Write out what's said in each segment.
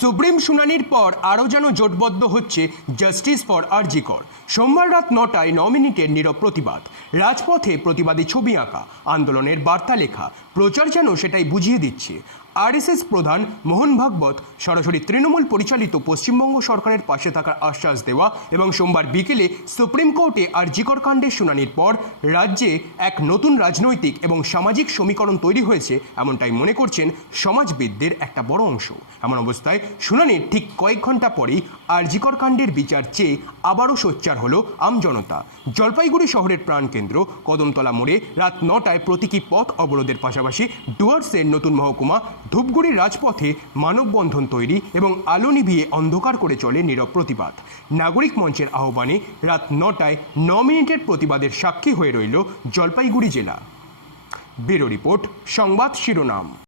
Supreme শুনানির পর আরও যেন জোটবদ্ধ হচ্ছে জাস্টিস ফর আরজিকর। সোমবার রাত নটায় ন মিনিটের নীরব প্রতিবাদ। রাজপথে প্রতিবাদী ছবি আঁকা, আন্দোলনের বার্তা লেখা, প্রচার যেন সেটাই বুঝিয়ে দিচ্ছে। আরএসএস প্রধান মোহন ভাগবত সরাসরি তৃণমূল পরিচালিত পশ্চিমবঙ্গ সরকারের পাশে থাকার আশ্বাস দেওয়া এবং সোমবার বিকেলে সুপ্রিম কোর্টে আরজিকর কাণ্ডের শুনানির পর রাজ্যে এক নতুন রাজনৈতিক এবং সামাজিক সমীকরণ তৈরি হয়েছে এমনটাই মনে করছেন সমাজবিদদের একটা বড় অংশ। এমন অবস্থায় শুনানির ঠিক কয়েক ঘণ্টা পরেই আরজিকর কাণ্ডের বিচার চেয়ে আবারও সোচ্চার হল আমজনতা জলপাইগুড়ি শহরের প্রাণকেন্দ্র কদমতলা মোড়ে রাত নটায় প্রতীকী পথ অবরোধের পাশাপাশি ডুয়ার্সের নতুন মহকুমা ধূপগুড়ির রাজপথে মানববন্ধন তৈরি এবং আলো নিভিয়ে অন্ধকার করে চলে নীরব প্রতিবাদ। নাগরিক মঞ্চের আহ্বানে রাত নটায় ন মিনিটের প্রতিবাদের সাক্ষী হয়ে রইল জলপাইগুড়ি জেলা। ব্যুরো রিপোর্ট, সংবাদ শিরোনাম।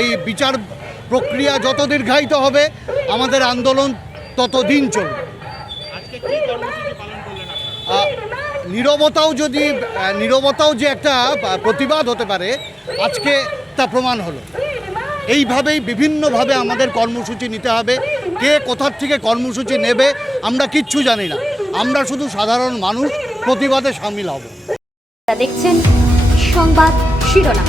এই বিচার প্রক্রিয়া যত দীর্ঘায়িত হবে আমাদের আন্দোলন ততদিন চলবে। নীরবতাও যদি নীরবতাও যে একটা প্রতিবাদ হতে পারে আজকে তা প্রমাণ হলো। এইভাবেই বিভিন্নভাবে আমাদের কর্মসূচি নিতে হবে। কে কোথার থেকে কর্মসূচি নেবে আমরা কিচ্ছু জানি না। আমরা শুধু সাধারণ মানুষ প্রতিবাদে সামিল হব। দেখছেন সংবাদ শিরোনাম।